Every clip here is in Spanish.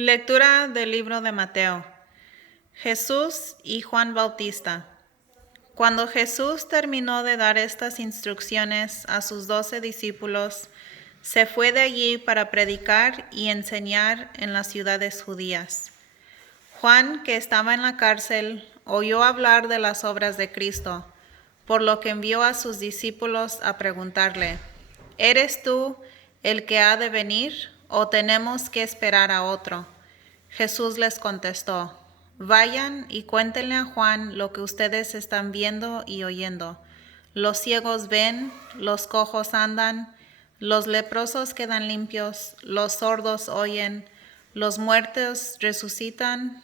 Lectura del libro de Mateo. Jesús y Juan Bautista. Cuando Jesús terminó de dar estas instrucciones a sus 12 discípulos, se fue de allí para predicar y enseñar en las ciudades judías. Juan, que estaba en la cárcel, oyó hablar de las obras de Cristo, por lo que envió a sus discípulos a preguntarle: ¿Eres tú el que ha de venir o tenemos que esperar a otro? Jesús les contestó: Vayan y cuéntenle a Juan lo que ustedes están viendo y oyendo. Los ciegos ven, los cojos andan, los leprosos quedan limpios, los sordos oyen, los muertos resucitan,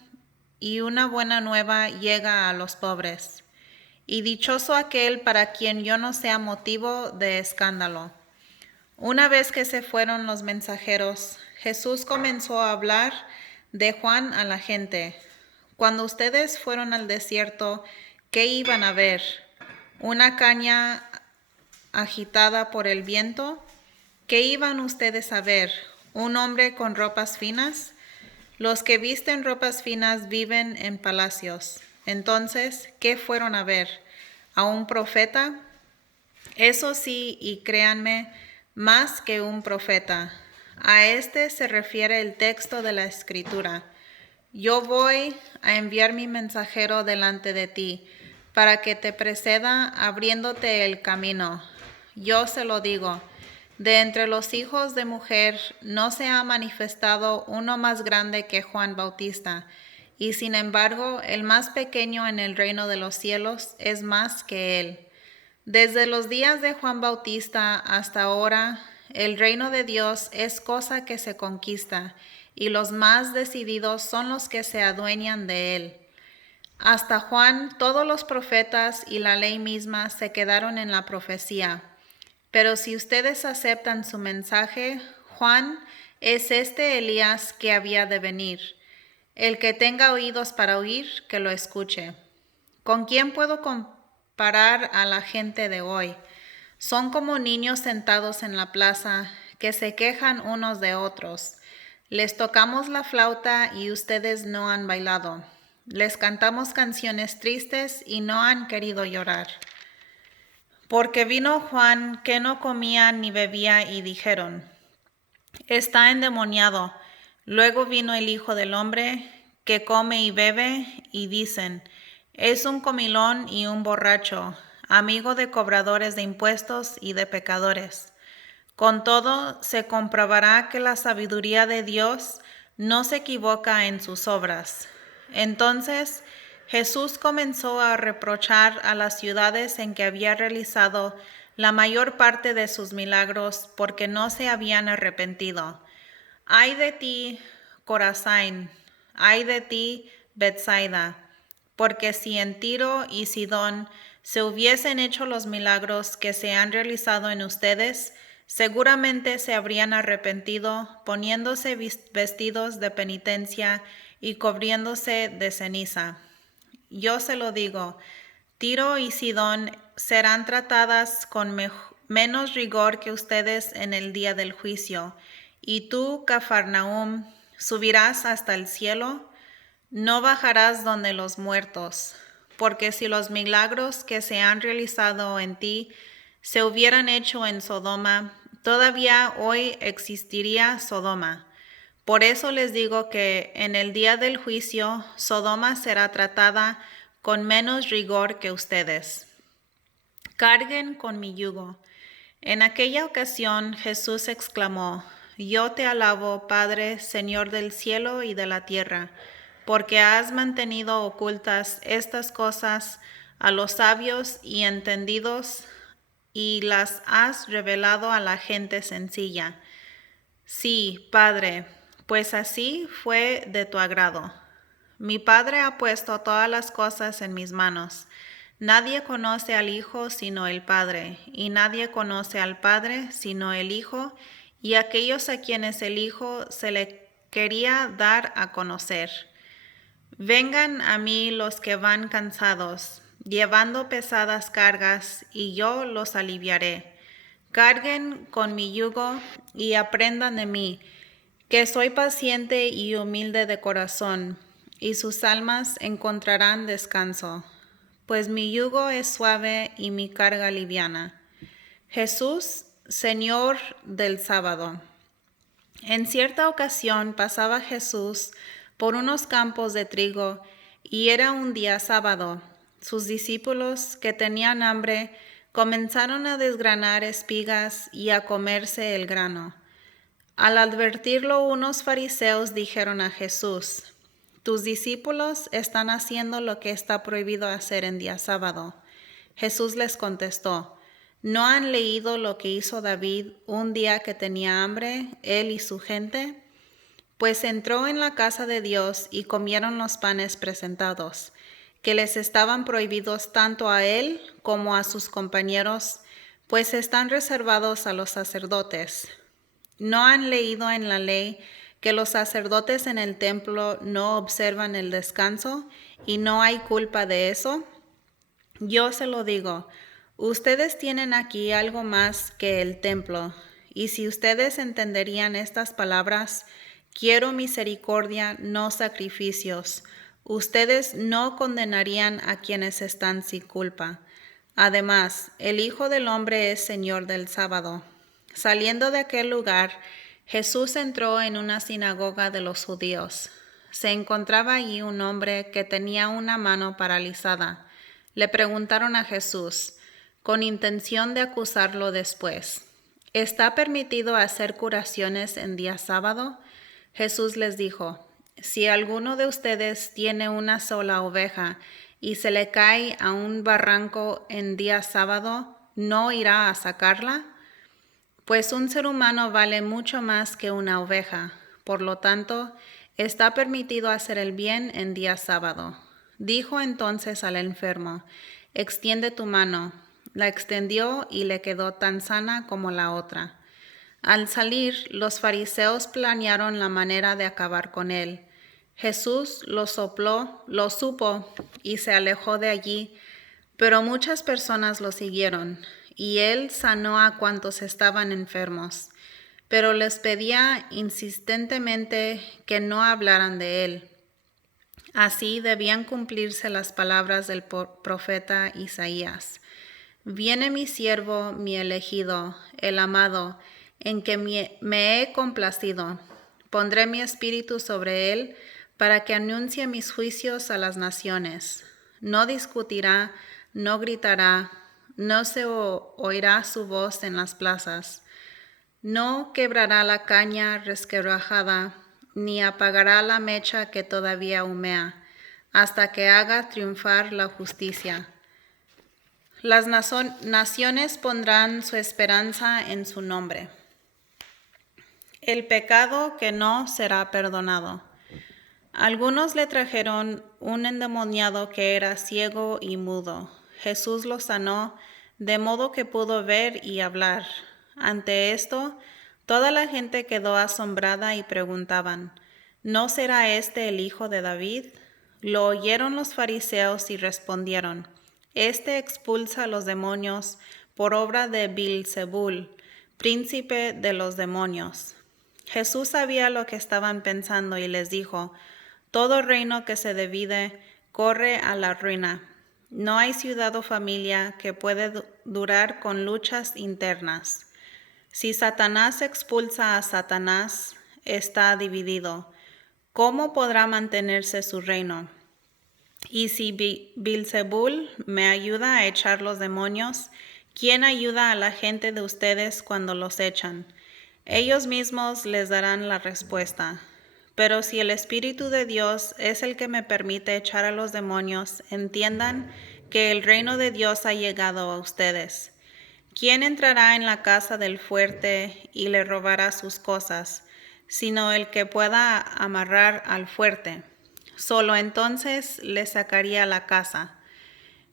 y una buena nueva llega a los pobres. Y dichoso aquel para quien yo no sea motivo de escándalo. Una vez que se fueron los mensajeros, Jesús comenzó a hablar de Juan a la gente. Cuando ustedes fueron al desierto, ¿qué iban a ver? ¿Una caña agitada por el viento? ¿Qué iban ustedes a ver? ¿Un hombre con ropas finas? Los que visten ropas finas viven en palacios. Entonces, ¿qué fueron a ver? ¿A un profeta? Eso sí, y créanme, más que un profeta. A este se refiere el texto de la Escritura. Yo voy a enviar mi mensajero delante de ti, para que te preceda abriéndote el camino. Yo se lo digo, de entre los hijos de mujer no se ha manifestado uno más grande que Juan Bautista, y sin embargo el más pequeño en el reino de los cielos es más que él. Desde los días de Juan Bautista hasta ahora, el reino de Dios es cosa que se conquista, y los más decididos son los que se adueñan de él. Hasta Juan, todos los profetas y la ley misma se quedaron en la profecía. Pero si ustedes aceptan su mensaje, Juan es este Elías que había de venir. El que tenga oídos para oír, que lo escuche. ¿Con quién puedo comparar a la gente de hoy? Son como niños sentados en la plaza, que se quejan unos de otros. Les tocamos la flauta y ustedes no han bailado. Les cantamos canciones tristes y no han querido llorar. Porque vino Juan, que no comía ni bebía, y dijeron: Está endemoniado. Luego vino el Hijo del Hombre, que come y bebe, y dicen: Es un comilón y un borracho, amigo de cobradores de impuestos y de pecadores. Con todo, se comprobará que la sabiduría de Dios no se equivoca en sus obras. Entonces Jesús comenzó a reprochar a las ciudades en que había realizado la mayor parte de sus milagros, porque no se habían arrepentido. Ay de ti, Corazín, ay de ti, Betsaida, porque si en Tiro y Sidón se hubiesen hecho los milagros que se han realizado en ustedes, seguramente se habrían arrepentido, poniéndose vestidos de penitencia y cubriéndose de ceniza. Yo se lo digo, Tiro y Sidón serán tratadas con menos rigor que ustedes en el día del juicio. Y tú, Cafarnaúm, ¿subirás hasta el cielo? No bajarás donde los muertos, porque si los milagros que se han realizado en ti se hubieran hecho en Sodoma, todavía hoy existiría Sodoma. Por eso les digo que en el día del juicio Sodoma será tratada con menos rigor que ustedes. Carguen con mi yugo. En aquella ocasión Jesús exclamó: Yo te alabo, Padre, Señor del cielo y de la tierra, porque has mantenido ocultas estas cosas a los sabios y entendidos y las has revelado a la gente sencilla. Sí, Padre, pues así fue de tu agrado. Mi Padre ha puesto todas las cosas en mis manos. Nadie conoce al Hijo sino el Padre, y nadie conoce al Padre sino el Hijo, y aquellos a quienes el Hijo se le quería dar a conocer. Vengan a mí los que van cansados, llevando pesadas cargas, y yo los aliviaré. Carguen con mi yugo y aprendan de mí, que soy paciente y humilde de corazón, y sus almas encontrarán descanso, pues mi yugo es suave y mi carga liviana. Jesús, Señor del sábado. En cierta ocasión pasaba Jesús por unos campos de trigo, y era un día sábado. Sus discípulos, que tenían hambre, comenzaron a desgranar espigas y a comerse el grano. Al advertirlo, unos fariseos dijeron a Jesús: «Tus discípulos están haciendo lo que está prohibido hacer en día sábado». Jesús les contestó: ¿No han leído lo que hizo David un día que tenía hambre, él y su gente? Pues entró en la casa de Dios y comieron los panes presentados, que les estaban prohibidos tanto a él como a sus compañeros, pues están reservados a los sacerdotes. ¿No han leído en la ley que los sacerdotes en el templo no observan el descanso y no hay culpa de eso? Yo se lo digo, ustedes tienen aquí algo más que el templo, y si ustedes entenderían estas palabras: quiero misericordia, no sacrificios, ustedes no condenarían a quienes están sin culpa. Además, el Hijo del Hombre es Señor del sábado. Saliendo de aquel lugar, Jesús entró en una sinagoga de los judíos. Se encontraba allí un hombre que tenía una mano paralizada. Le preguntaron a Jesús, con intención de acusarlo después: ¿está permitido hacer curaciones en día sábado? Jesús les dijo: si alguno de ustedes tiene una sola oveja y se le cae a un barranco en día sábado, ¿no irá a sacarla? Pues un ser humano vale mucho más que una oveja. Por lo tanto, está permitido hacer el bien en día sábado. Dijo entonces al enfermo: extiende tu mano. La extendió y le quedó tan sana como la otra. Al salir, los fariseos planearon la manera de acabar con él. Jesús lo supo y se alejó de allí, pero muchas personas lo siguieron, y él sanó a cuantos estaban enfermos, pero les pedía insistentemente que no hablaran de él. Así debían cumplirse las palabras del profeta Isaías: viene mi siervo, mi elegido, el amado, en que me he complacido. Pondré mi espíritu sobre él para que anuncie mis juicios a las naciones. No discutirá, no gritará, no se oirá su voz en las plazas. No quebrará la caña resquebrajada, ni apagará la mecha que todavía humea, hasta que haga triunfar la justicia. Las naciones pondrán su esperanza en su nombre. El pecado que no será perdonado. Algunos le trajeron un endemoniado que era ciego y mudo. Jesús lo sanó, de modo que pudo ver y hablar. Ante esto, toda la gente quedó asombrada y preguntaban: ¿no será este el hijo de David? Lo oyeron los fariseos y respondieron: este expulsa a los demonios por obra de Beelzebul, príncipe de los demonios. Jesús sabía lo que estaban pensando y les dijo: todo reino que se divide corre a la ruina. No hay ciudad o familia que puede durar con luchas internas. Si Satanás expulsa a Satanás, está dividido. ¿Cómo podrá mantenerse su reino? Y si Beelzebul me ayuda a echar los demonios, ¿quién ayuda a la gente de ustedes cuando los echan? Ellos mismos les darán la respuesta. Pero si el Espíritu de Dios es el que me permite echar a los demonios, entiendan que el reino de Dios ha llegado a ustedes. ¿Quién entrará en la casa del fuerte y le robará sus cosas, sino el que pueda amarrar al fuerte? Solo entonces le sacaría la casa.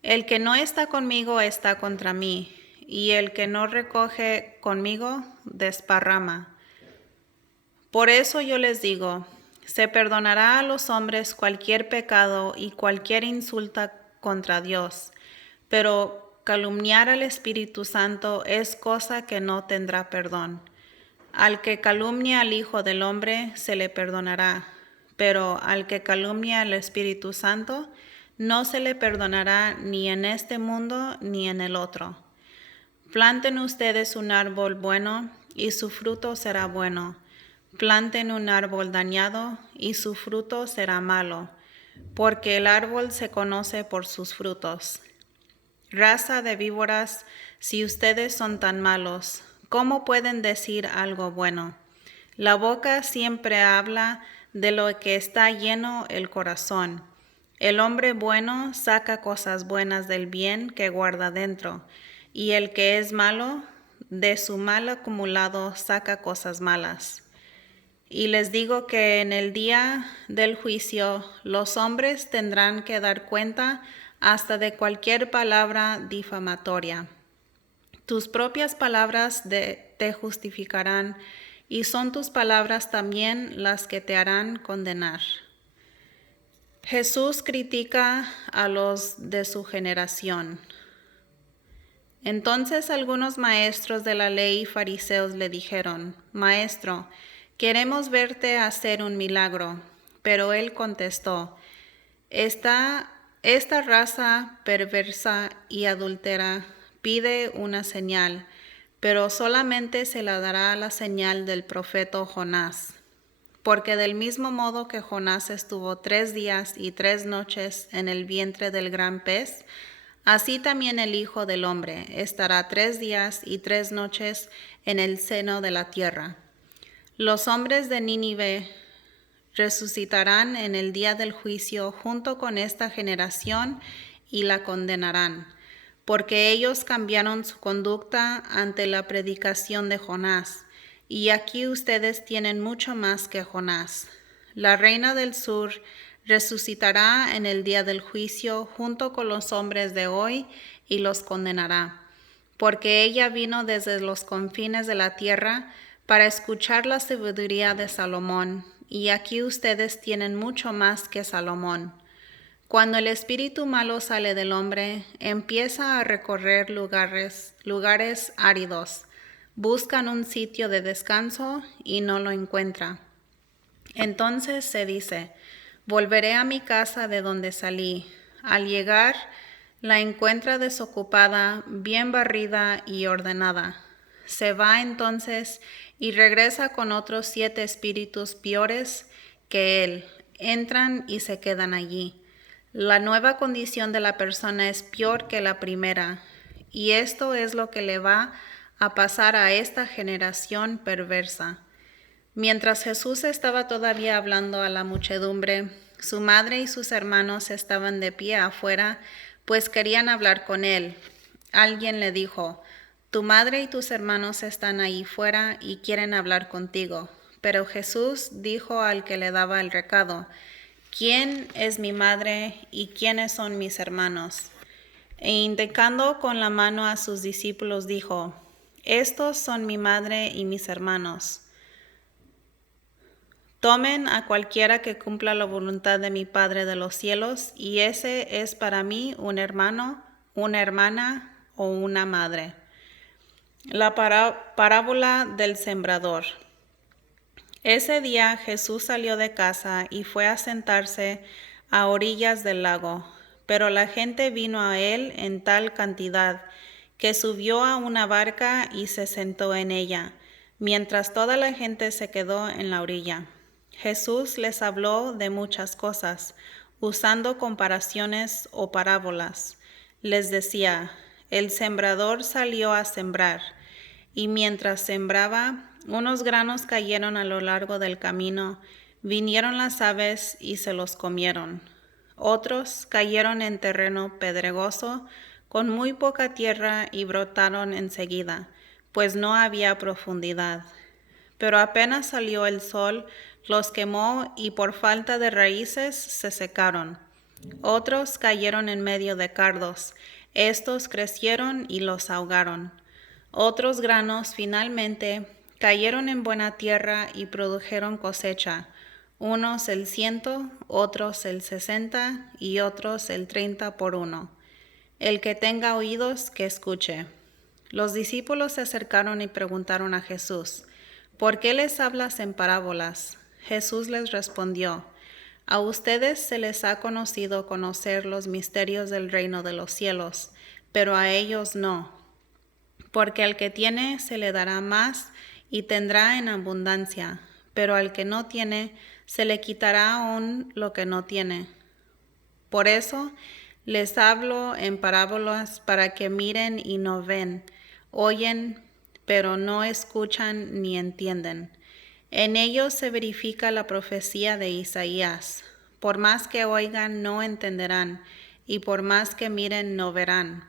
El que no está conmigo está contra mí, y el que no recoge conmigo desparrama. Por eso yo les digo, se perdonará a los hombres cualquier pecado y cualquier insulta contra Dios, pero calumniar al Espíritu Santo es cosa que no tendrá perdón. Al que calumnia al Hijo del Hombre se le perdonará, pero al que calumnia al Espíritu Santo no se le perdonará ni en este mundo ni en el otro. Planten ustedes un árbol bueno y su fruto será bueno. Planten un árbol dañado y su fruto será malo, porque el árbol se conoce por sus frutos. Raza de víboras, si ustedes son tan malos, ¿cómo pueden decir algo bueno? La boca siempre habla de lo que está lleno el corazón. El hombre bueno saca cosas buenas del bien que guarda dentro, y el que es malo, de su mal acumulado saca cosas malas. Y les digo que en el día del juicio los hombres tendrán que dar cuenta hasta de cualquier palabra difamatoria. Tus propias palabras te justificarán, y son tus palabras también las que te harán condenar. Jesús critica a los de su generación. Entonces algunos maestros de la ley y fariseos le dijeron: Maestro, queremos verte hacer un milagro. Pero él contestó: Esta raza perversa y adúltera pide una señal, pero solamente se la dará la señal del profeta Jonás. Porque del mismo modo que Jonás estuvo 3 días y 3 noches en el vientre del gran pez, así también el Hijo del Hombre estará 3 días y 3 noches en el seno de la tierra. Los hombres de Nínive resucitarán en el día del juicio junto con esta generación y la condenarán, porque ellos cambiaron su conducta ante la predicación de Jonás, y aquí ustedes tienen mucho más que Jonás. La reina del sur resucitará en el día del juicio junto con los hombres de hoy y los condenará, porque ella vino desde los confines de la tierra para escuchar la sabiduría de Salomón, y aquí ustedes tienen mucho más que Salomón. Cuando el espíritu malo sale del hombre, empieza a recorrer lugares áridos. Buscan un sitio de descanso y no lo encuentra. Entonces se dice: volveré a mi casa de donde salí. Al llegar, la encuentra desocupada, bien barrida y ordenada. Se va entonces y regresa con otros 7 espíritus peores que él. Entran y se quedan allí. La nueva condición de la persona es peor que la primera, y esto es lo que le va a pasar a esta generación perversa. Mientras Jesús estaba todavía hablando a la muchedumbre, su madre y sus hermanos estaban de pie afuera, pues querían hablar con él. Alguien le dijo: Tu madre y tus hermanos están ahí fuera y quieren hablar contigo. Pero Jesús dijo al que le daba el recado: ¿Quién es mi madre y quiénes son mis hermanos? E indicando con la mano a sus discípulos dijo: Estos son mi madre y mis hermanos. Tomen a cualquiera que cumpla la voluntad de mi Padre de los cielos, y ese es para mí un hermano, una hermana o una madre. La parábola del sembrador. Ese día Jesús salió de casa y fue a sentarse a orillas del lago, pero la gente vino a él en tal cantidad que subió a una barca y se sentó en ella, mientras toda la gente se quedó en la orilla. Jesús les habló de muchas cosas, usando comparaciones o parábolas. Les decía: el sembrador salió a sembrar, y mientras sembraba, unos granos cayeron a lo largo del camino, vinieron las aves y se los comieron. Otros cayeron en terreno pedregoso, con muy poca tierra, y brotaron enseguida, pues no había profundidad. Pero apenas salió el sol, los quemó y por falta de raíces se secaron. Otros cayeron en medio de cardos, estos crecieron y los ahogaron. Otros granos finalmente cayeron en buena tierra y produjeron cosecha, unos el 100, otros el 60 y otros el 30 por uno. El que tenga oídos, que escuche. Los discípulos se acercaron y preguntaron a Jesús: ¿por qué les hablas en parábolas? Jesús les respondió, a ustedes se les ha conocido conocer los misterios del reino de los cielos, pero a ellos no. Porque al que tiene se le dará más y tendrá en abundancia, pero al que no tiene se le quitará aún lo que no tiene. Por eso les hablo en parábolas para que miren y no ven, oyen, pero no escuchan ni entienden. En ellos se verifica la profecía de Isaías. Por más que oigan, no entenderán, y por más que miren, no verán.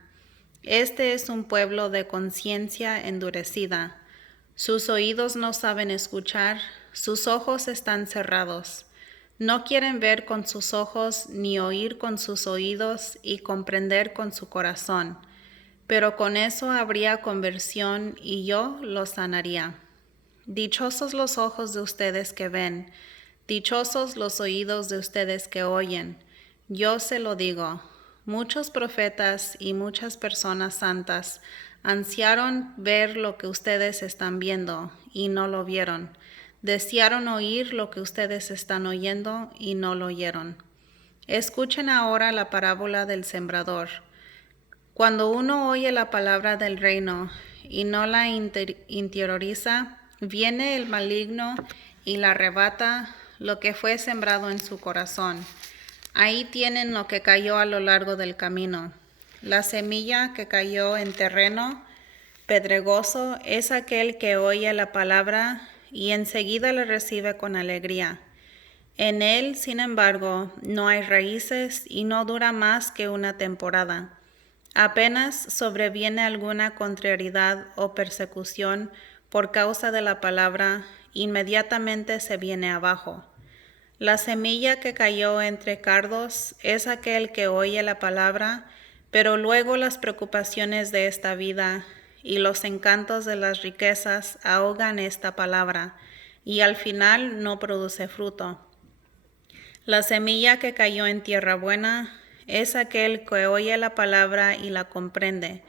Este es un pueblo de conciencia endurecida. Sus oídos no saben escuchar, sus ojos están cerrados. No quieren ver con sus ojos, ni oír con sus oídos, y comprender con su corazón. Pero con eso habría conversión, y yo los sanaría. Dichosos los ojos de ustedes que ven, dichosos los oídos de ustedes que oyen. Yo se lo digo, muchos profetas y muchas personas santas ansiaron ver lo que ustedes están viendo y no lo vieron. Desearon oír lo que ustedes están oyendo y no lo oyeron. Escuchen ahora la parábola del sembrador. Cuando uno oye la palabra del reino y no la interioriza, viene el maligno y la arrebata lo que fue sembrado en su corazón. Ahí tienen lo que cayó a lo largo del camino. La semilla que cayó en terreno pedregoso es aquel que oye la palabra y enseguida la recibe con alegría. En él, sin embargo, no hay raíces y no dura más que una temporada. Apenas sobreviene alguna contrariedad o persecución por causa de la palabra, inmediatamente se viene abajo. La semilla que cayó entre cardos es aquel que oye la palabra, pero luego las preocupaciones de esta vida y los encantos de las riquezas ahogan esta palabra, y al final no produce fruto. La semilla que cayó en tierra buena es aquel que oye la palabra y la comprende.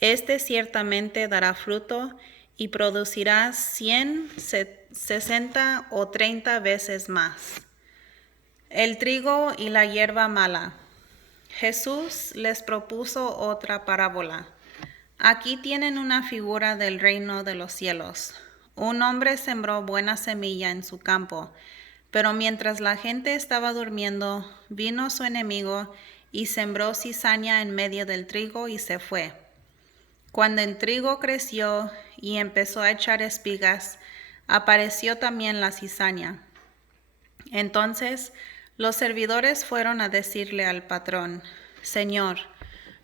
Este ciertamente dará fruto y producirá 100, 60 o 30 veces más. El trigo y la hierba mala. Jesús les propuso otra parábola. Aquí tienen una figura del reino de los cielos. Un hombre sembró buena semilla en su campo, pero mientras la gente estaba durmiendo, vino su enemigo y sembró cizaña en medio del trigo y se fue. Cuando el trigo creció y empezó a echar espigas, apareció también la cizaña. Entonces los servidores fueron a decirle al patrón, Señor,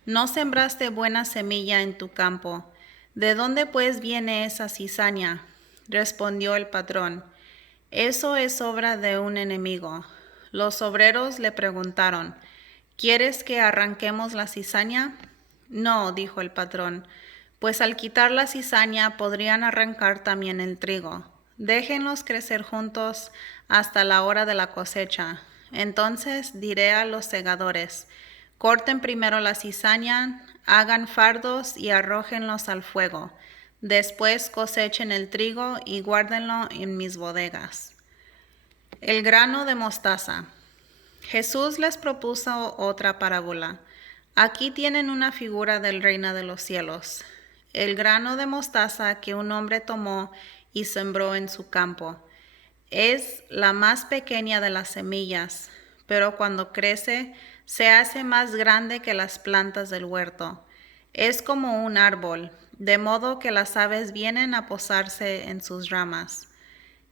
¿no sembraste buena semilla en tu campo? ¿De dónde pues viene esa cizaña? Respondió el patrón, eso es obra de un enemigo. Los obreros le preguntaron, ¿quieres que arranquemos la cizaña? No, dijo el patrón, pues al quitar la cizaña podrían arrancar también el trigo. Déjenlos crecer juntos hasta la hora de la cosecha. Entonces diré a los segadores, corten primero la cizaña, hagan fardos y arrójenlos al fuego. Después cosechen el trigo y guárdenlo en mis bodegas. El grano de mostaza. Jesús les propuso otra parábola. Aquí tienen una figura del reino de los cielos. El grano de mostaza que un hombre tomó y sembró en su campo. Es la más pequeña de las semillas, pero cuando crece se hace más grande que las plantas del huerto. Es como un árbol, de modo que las aves vienen a posarse en sus ramas.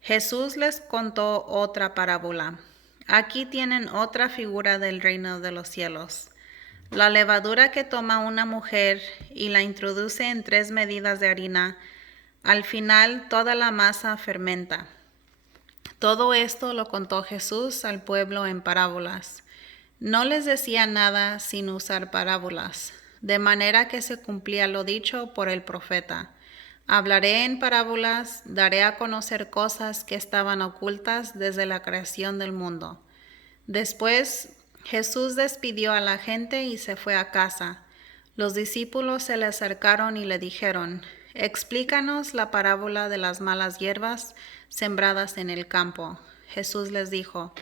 Jesús les contó otra parábola. Aquí tienen otra figura del reino de los cielos. La levadura que toma una mujer y la introduce en 3 medidas de harina, al final toda la masa fermenta. Todo esto lo contó Jesús al pueblo en parábolas. No les decía nada sin usar parábolas, de manera que se cumplía lo dicho por el profeta. Hablaré en parábolas, daré a conocer cosas que estaban ocultas desde la creación del mundo. Después Jesús despidió a la gente y se fue a casa. Los discípulos se le acercaron y le dijeron, explícanos la parábola de las malas hierbas sembradas en el campo. Jesús les dijo,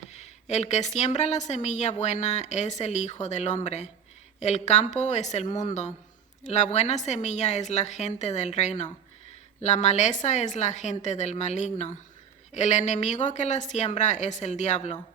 el que siembra la semilla buena es el Hijo del Hombre. El campo es el mundo. La buena semilla es la gente del reino. La maleza es la gente del maligno. El enemigo que la siembra es el diablo.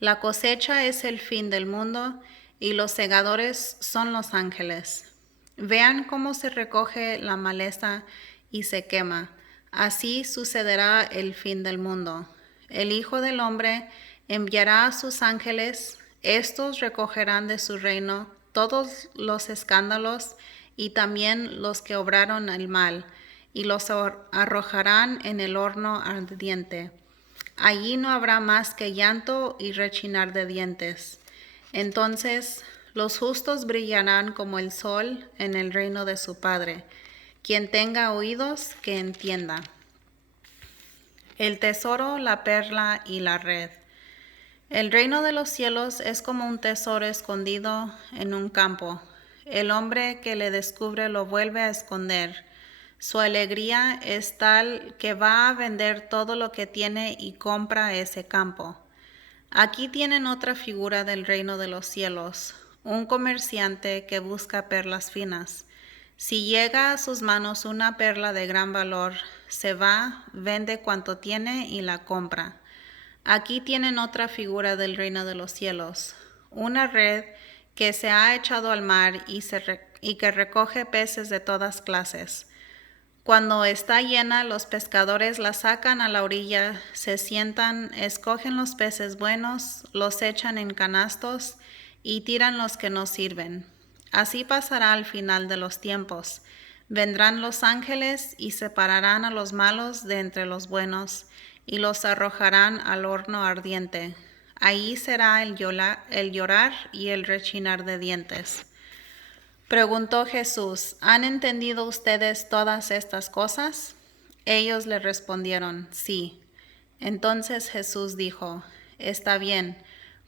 La cosecha es el fin del mundo y los segadores son los ángeles. Vean cómo se recoge la maleza y se quema. Así sucederá el fin del mundo. El Hijo del Hombre enviará a sus ángeles. Estos recogerán de su reino todos los escándalos y también los que obraron el mal, y los arrojarán en el horno ardiente. Allí no habrá más que llanto y rechinar de dientes. Entonces los justos brillarán como el sol en el reino de su Padre. Quien tenga oídos, que entienda. El tesoro, la perla y la red. El reino de los cielos es como un tesoro escondido en un campo. El hombre que le descubre lo vuelve a esconder. Su alegría es tal que va a vender todo lo que tiene y compra ese campo. Aquí tienen otra figura del reino de los cielos, un comerciante que busca perlas finas. Si llega a sus manos una perla de gran valor, se va, vende cuanto tiene y la compra. Aquí tienen otra figura del reino de los cielos, una red que se ha echado al mar y que recoge peces de todas clases. Cuando está llena, los pescadores la sacan a la orilla, se sientan, escogen los peces buenos, los echan en canastos y tiran los que no sirven. Así pasará al final de los tiempos. Vendrán los ángeles y separarán a los malos de entre los buenos y los arrojarán al horno ardiente. Ahí será el llorar y el rechinar de dientes. Preguntó Jesús, ¿han entendido ustedes todas estas cosas? Ellos le respondieron, sí. Entonces Jesús dijo, está bien,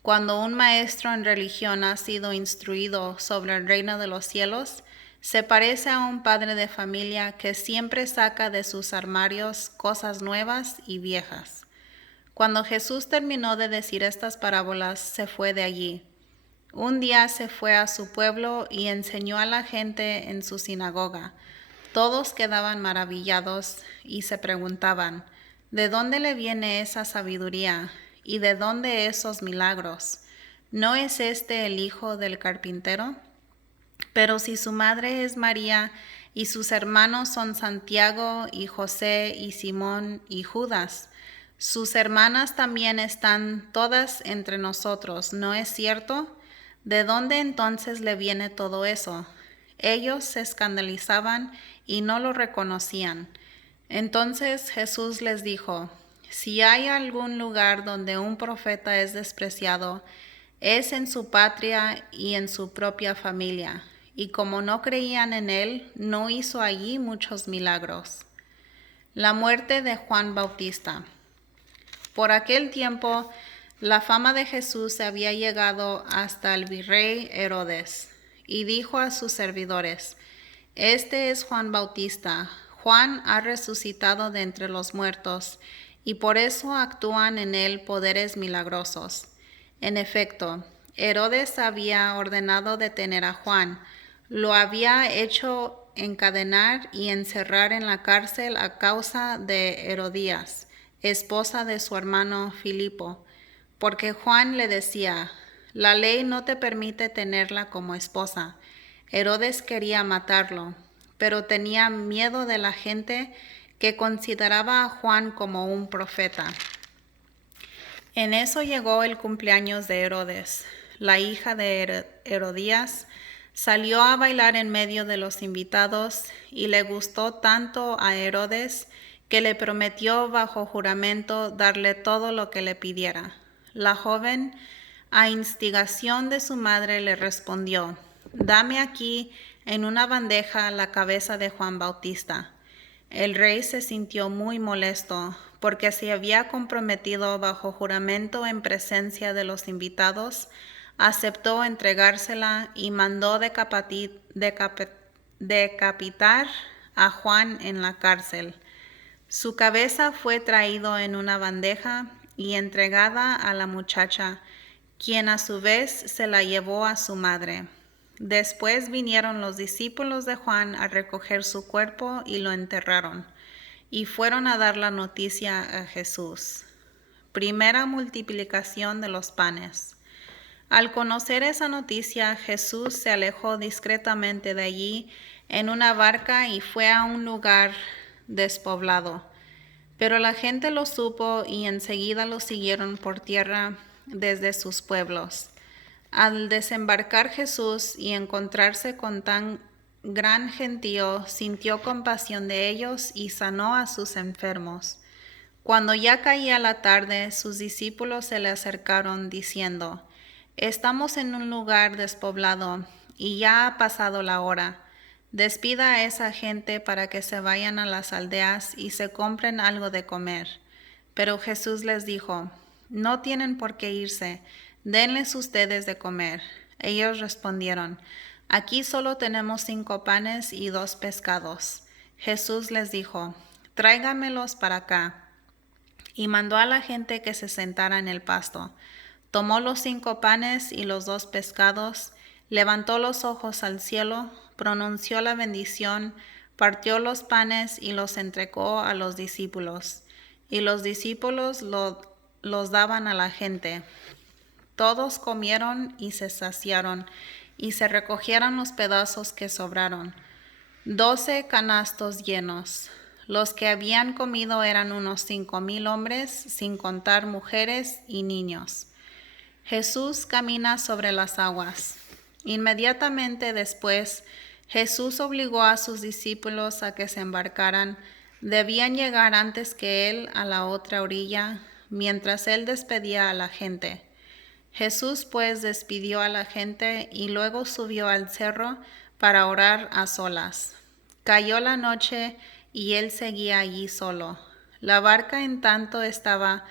cuando un maestro en religión ha sido instruido sobre el reino de los cielos, se parece a un padre de familia que siempre saca de sus armarios cosas nuevas y viejas. Cuando Jesús terminó de decir estas parábolas, se fue de allí. Un día se fue a su pueblo y enseñó a la gente en su sinagoga. Todos quedaban maravillados y se preguntaban, ¿de dónde le viene esa sabiduría y de dónde esos milagros? ¿No es este el hijo del carpintero? Pero si su madre es María y sus hermanos son Santiago y José y Simón y Judas, sus hermanas también están todas entre nosotros, ¿no es cierto? ¿De dónde entonces le viene todo eso? Ellos se escandalizaban y no lo reconocían. Entonces Jesús les dijo, si hay algún lugar donde un profeta es despreciado, es en su patria y en su propia familia. Y como no creían en él, no hizo allí muchos milagros. La muerte de Juan Bautista. Por aquel tiempo, la fama de Jesús se había llegado hasta el virrey Herodes, y dijo a sus servidores, este es Juan Bautista. Juan ha resucitado de entre los muertos, y por eso actúan en él poderes milagrosos. En efecto, Herodes había ordenado detener a Juan, lo había hecho encadenar y encerrar en la cárcel a causa de Herodías, esposa de su hermano Filipo, porque Juan le decía, la ley no te permite tenerla como esposa. Herodes quería matarlo, pero tenía miedo de la gente que consideraba a Juan como un profeta. En eso llegó el cumpleaños de Herodes. La hija de Herodías salió a bailar en medio de los invitados y le gustó tanto a Herodes que le prometió bajo juramento darle todo lo que le pidiera. La joven, a instigación de su madre, le respondió, dame aquí en una bandeja la cabeza de Juan Bautista. El rey se sintió muy molesto porque se había comprometido bajo juramento en presencia de los invitados, aceptó entregársela y mandó decapitar a Juan en la cárcel. Su cabeza fue traído en una bandeja y entregada a la muchacha, quien a su vez se la llevó a su madre. Después vinieron los discípulos de Juan a recoger su cuerpo y lo enterraron, y fueron a dar la noticia a Jesús. Primera multiplicación de los panes. Al conocer esa noticia, Jesús se alejó discretamente de allí en una barca y fue a un lugar despoblado. Pero la gente lo supo y enseguida lo siguieron por tierra desde sus pueblos. Al desembarcar Jesús y encontrarse con tan gran gentío, sintió compasión de ellos y sanó a sus enfermos. Cuando ya caía la tarde, sus discípulos se le acercaron diciendo: Estamos en un lugar despoblado y ya ha pasado la hora. Despida a esa gente para que se vayan a las aldeas y se compren algo de comer. Pero Jesús les dijo: No tienen por qué irse, denles ustedes de comer. Ellos respondieron: Aquí solo tenemos 5 panes y 2 pescados. Jesús les dijo: Tráigamelos para acá. Y mandó a la gente que se sentara en el pasto. Tomó los 5 panes y los 2 pescados, levantó los ojos al cielo, pronunció la bendición, partió los panes y los entregó a los discípulos. Y los discípulos los daban a la gente. Todos comieron y se saciaron, y se recogieron los pedazos que sobraron. 12 canastos llenos. Los que habían comido eran unos 5,000 hombres, sin contar mujeres y niños. Jesús camina sobre las aguas. Inmediatamente después, Jesús obligó a sus discípulos a que se embarcaran. Debían llegar antes que él a la otra orilla, mientras él despedía a la gente. Jesús pues despidió a la gente y luego subió al cerro para orar a solas. Cayó la noche y él seguía allí solo. La barca en tanto estaba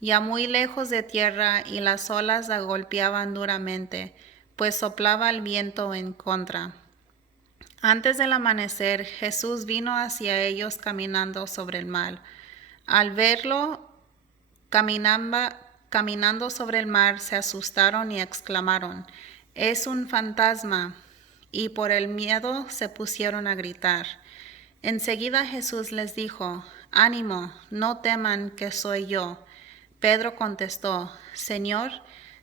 ya muy lejos de tierra y las olas la golpeaban duramente, pues soplaba el viento en contra. Antes del amanecer, Jesús vino hacia ellos caminando sobre el mar. Al verlo caminando sobre el mar, se asustaron y exclamaron: «Es un fantasma», y por el miedo se pusieron a gritar. Enseguida Jesús les dijo: «Ánimo, no teman, que soy yo». Pedro contestó: «Señor,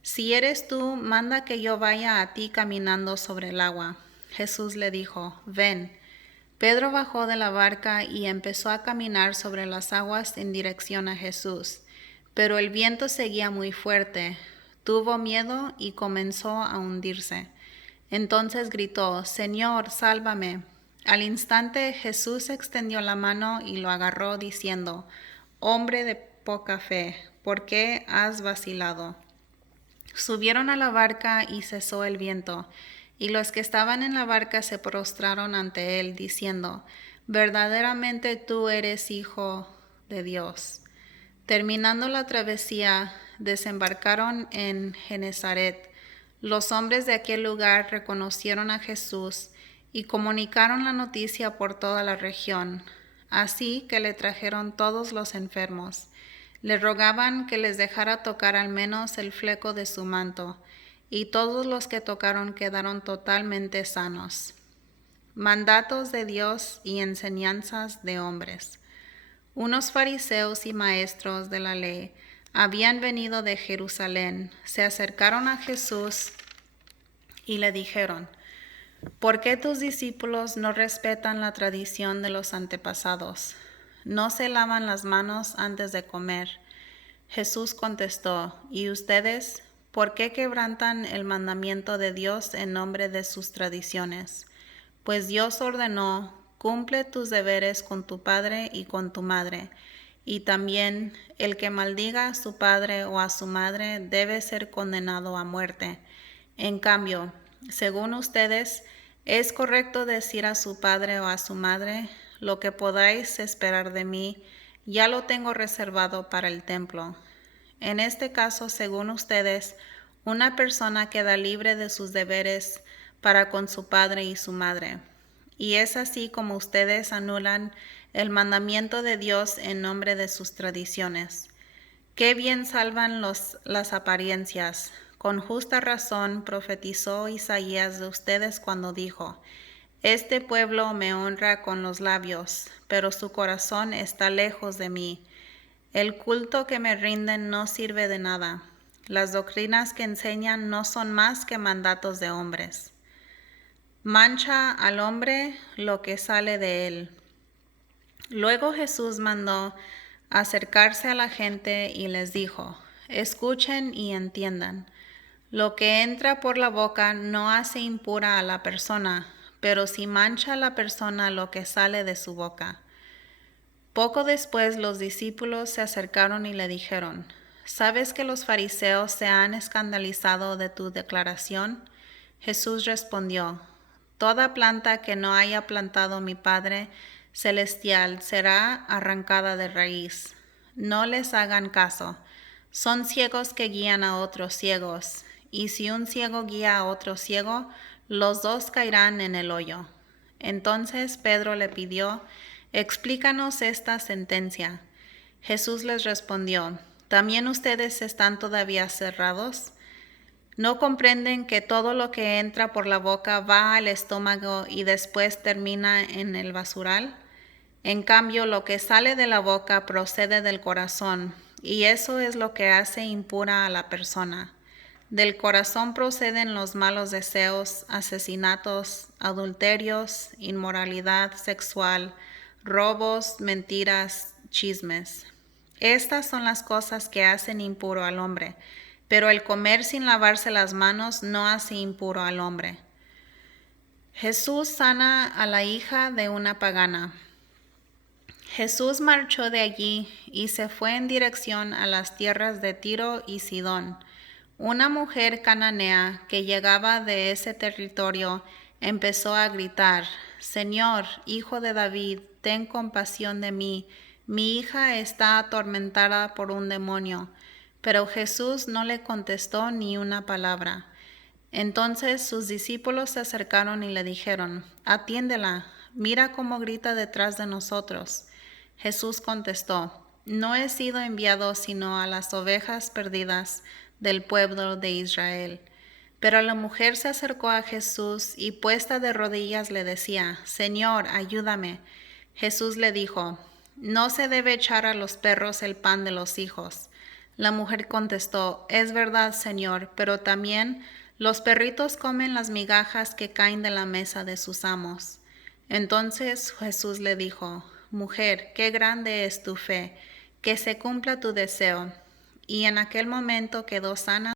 si eres tú, manda que yo vaya a ti caminando sobre el agua». Jesús le dijo: «Ven». Pedro bajó de la barca y empezó a caminar sobre las aguas en dirección a Jesús. Pero el viento seguía muy fuerte. Tuvo miedo y comenzó a hundirse. Entonces gritó: «Señor, sálvame». Al instante Jesús extendió la mano y lo agarró, diciendo: «Hombre de poca fe, ¿por qué has vacilado?». Subieron a la barca y cesó el viento, y los que estaban en la barca se prostraron ante él, diciendo: «Verdaderamente tú eres Hijo de Dios». Terminando la travesía, desembarcaron en Genesaret. Los hombres de aquel lugar reconocieron a Jesús y comunicaron la noticia por toda la región. Así que le trajeron todos los enfermos. Le rogaban que les dejara tocar al menos el fleco de su manto, y todos los que tocaron quedaron totalmente sanos. Mandatos de Dios y enseñanzas de hombres. Unos fariseos y maestros de la ley habían venido de Jerusalén, se acercaron a Jesús y le dijeron: «¿Por qué tus discípulos no respetan la tradición de los antepasados? No se lavan las manos antes de comer». Jesús contestó: «¿Y ustedes por qué quebrantan el mandamiento de Dios en nombre de sus tradiciones? Pues Dios ordenó: cumple tus deberes con tu padre y con tu madre, y también el que maldiga a su padre o a su madre debe ser condenado a muerte. En cambio, según ustedes, es correcto decir a su padre o a su madre: lo que podáis esperar de mí, ya lo tengo reservado para el templo. En este caso, según ustedes, una persona queda libre de sus deberes para con su padre y su madre. y es así como ustedes anulan el mandamiento de Dios en nombre de sus tradiciones. Qué bien salvan las apariencias. Con justa razón profetizó Isaías de ustedes cuando dijo: Este pueblo me honra con los labios, pero su corazón está lejos de mí. El culto que me rinden no sirve de nada. Las doctrinas que enseñan no son más que mandatos de hombres. Mancha al hombre lo que sale de él. Luego Jesús mandó acercarse a la gente y les dijo: Escuchen y entiendan. Lo que entra por la boca no hace impura a la persona, pero si mancha a la persona lo que sale de su boca. Poco después los discípulos se acercaron y le dijeron: ¿Sabes que los fariseos se han escandalizado de tu declaración? Jesús respondió: Toda planta que no haya plantado mi Padre Celestial será arrancada de raíz. No les hagan caso. Son ciegos que guían a otros ciegos, y si un ciego guía a otro ciego, los dos caerán en el hoyo. Entonces Pedro le pidió: Explícanos esta sentencia. Jesús les respondió: ¿También ustedes están todavía cerrados? ¿No comprenden que todo lo que entra por la boca va al estómago y después termina en el basural? En cambio, lo que sale de la boca procede del corazón, y eso es lo que hace impura a la persona. Del corazón proceden los malos deseos, asesinatos, adulterios, inmoralidad sexual, robos, mentiras, chismes. Estas son las cosas que hacen impuro al hombre, pero el comer sin lavarse las manos no hace impuro al hombre. Jesús sana a la hija de una pagana. Jesús marchó de allí y se fue en dirección a las tierras de Tiro y Sidón. Una mujer cananea que llegaba de ese territorio empezó a gritar: Señor, Hijo de David, ten compasión de mí. Mi hija está atormentada por un demonio. Pero Jesús no le contestó ni una palabra. Entonces sus discípulos se acercaron y le dijeron: Atiéndela, mira cómo grita detrás de nosotros. Jesús contestó: No he sido enviado sino a las ovejas perdidas del pueblo de Israel. Pero la mujer se acercó a Jesús y puesta de rodillas le decía: Señor, ayúdame. Jesús le dijo: No se debe echar a los perros el pan de los hijos. La mujer contestó: Es verdad, Señor, pero también los perritos comen las migajas que caen de la mesa de sus amos. Entonces Jesús le dijo: Mujer, qué grande es tu fe, que se cumpla tu deseo. Y en aquel momento quedó sana